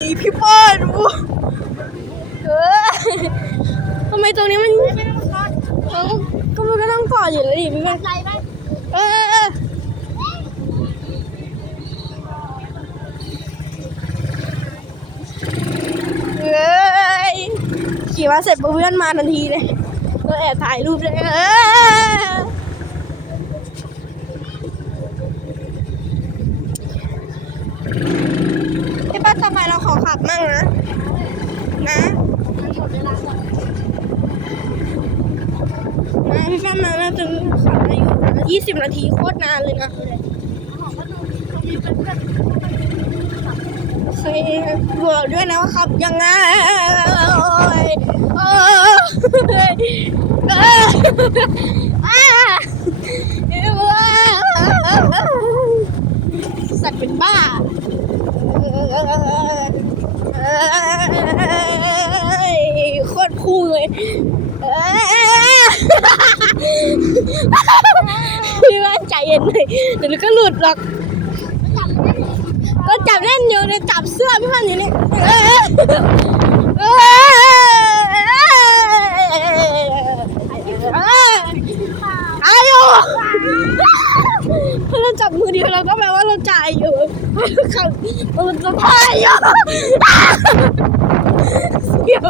พี่เปิ้ลวูเออทำไมตรงนี้มันเอ้าก็มันก็ต้องกอดอยู่แล้วดิพี่เปิ้ลใจไหมเออเออเอ้ยขี่มาเสร็จเพื่อนมาทันทีเลยก็แอบถ่ายรูปเลยเออพี่ป้าต่ ขับมั่งนะ นะมันหมดเวลาก่อนนะพี่ป้ามาแล้วจะขับได้อยู่ยี่สิบนาทีโคตรนานเลยนะบอกว่าหนูตรงนี้เป็นเพื่อนเคยบอกด้วยนะว่าขับยังไงโอ้ยเอ้ยเอ้ยอ่าเอ้ยสัตว์เป็นบ้าเอ้ย โคตรคู่เลยพี่ว่าใจเย็นหน่อยเดี๋ยวก็หลุดหรอกก็จับเล่นอยู่เลยจับเสื้อพี่ว่าอยู่นี่เอ้ยเอ้ยอายุถ้าเราจับมือเดียวเราก็แปลว่าเราจ่าย อยู่ขับมันจะพายอยู่เดี๋ยว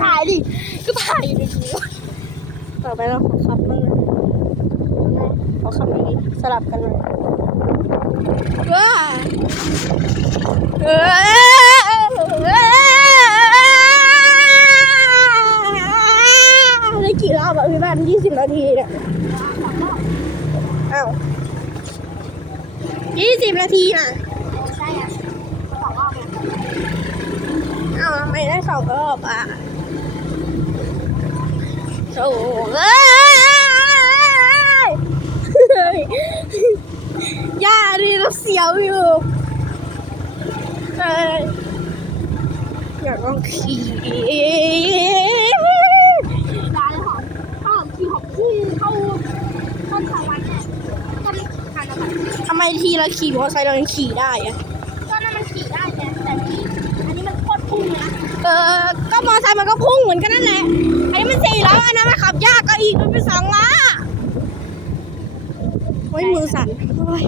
ถ่ายดิก็ถ่ายอยู่ดีๆต่อไปเราขอขับบ้างนะขอขับหน่อยดิสลับกันหน่อยว้าเอ้ยได้กี่รอบอะพี่บ้านยี่สิบนาทีเนี่ยอ้าวยี่สิบนา ทีน่ะใช่อะบอกว่าเอาทำไมได้สองรอบอะโอ้เอ้ยเฮ้ยย่าดิเราเสียวอยู่เอ้ยอยากลองขี่ ร้านเลยหอมข้าวขี่หอมพุ่งเข้าต้นชาวันเนี่ยต้นทางอะ ไรทำไมทีเราขี่มอเตอร์ไซค์เรายังขี่ได้อะก็นั่นมันขี่ได้ไงแต่นี่อันนี้มันโคตรพุ่งเลยนะเออก็มอเตอร์ไซค์มันก็พุ่งเหมือนกันนั่นแหละ อันนี้มันสี่ล้ออันนั้นมันขับยากก็อีกมันเป็นสองล้อโอ้ยมือสั่นโอ้ย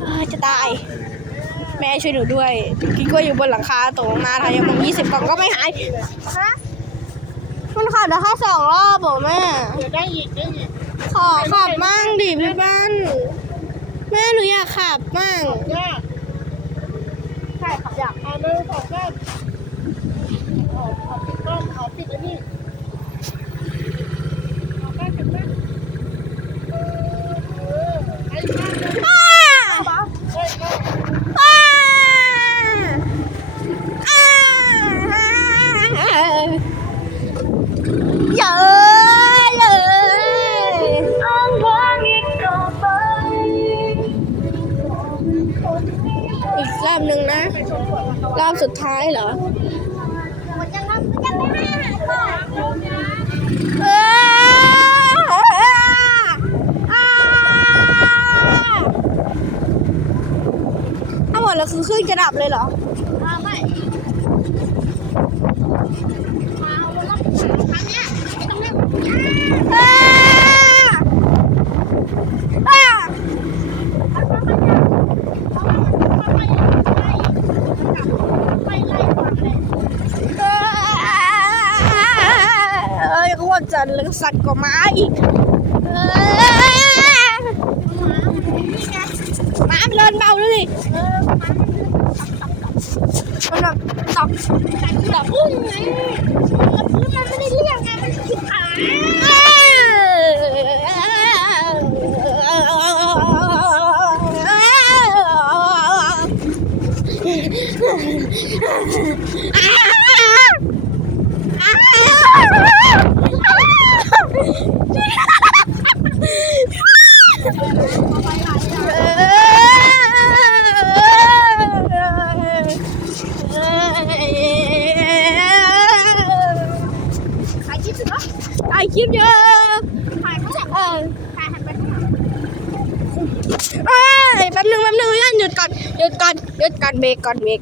เอ้ยจะตาย แม่ช่วยหนูด้วยกินกล้วยอยู่บนหลังคาตกลงมาทายยังมงยี่สิบกล่องก็ไม่หายฮะมันขับได้แค่สองรอบเหรอแม่เดี๋ยวได้อีกได้อีกขอขับมั่งดิพี่บ้าน แม่หนูอยากขับมั่งยากใช่ขับอยากอ่าเลยสองก้อนเออกปิดก้องออกปิดอัน อบสุดท้ายเหรอมันยังรับมันยังไม่ได้หายก่อนเออาหมดแล้วคือเครื่องจะดับเลยเหรอไม่มาวันละครั้งเนี้ยต้องเล่น อ้าอ้า ไปไล่ก่อนเลย เอ้ยโคตรจะเลือกสัตว์กว่าม้าอีกเอ้ยม้าเดินเบาด้วยดิเออมามันแบบตับแต่พุ่งไงมันไม่ได้เรียกไงมันคิดขาขา ถ่ายคลิปเยอะถ่ายข้างหลังเออถ่ายหันไปข้างหลังเออแป๊บนึงแป๊บนึงหยุดก่อนหยุดก่อนหยุดก่อนเบรกก่อนเบรก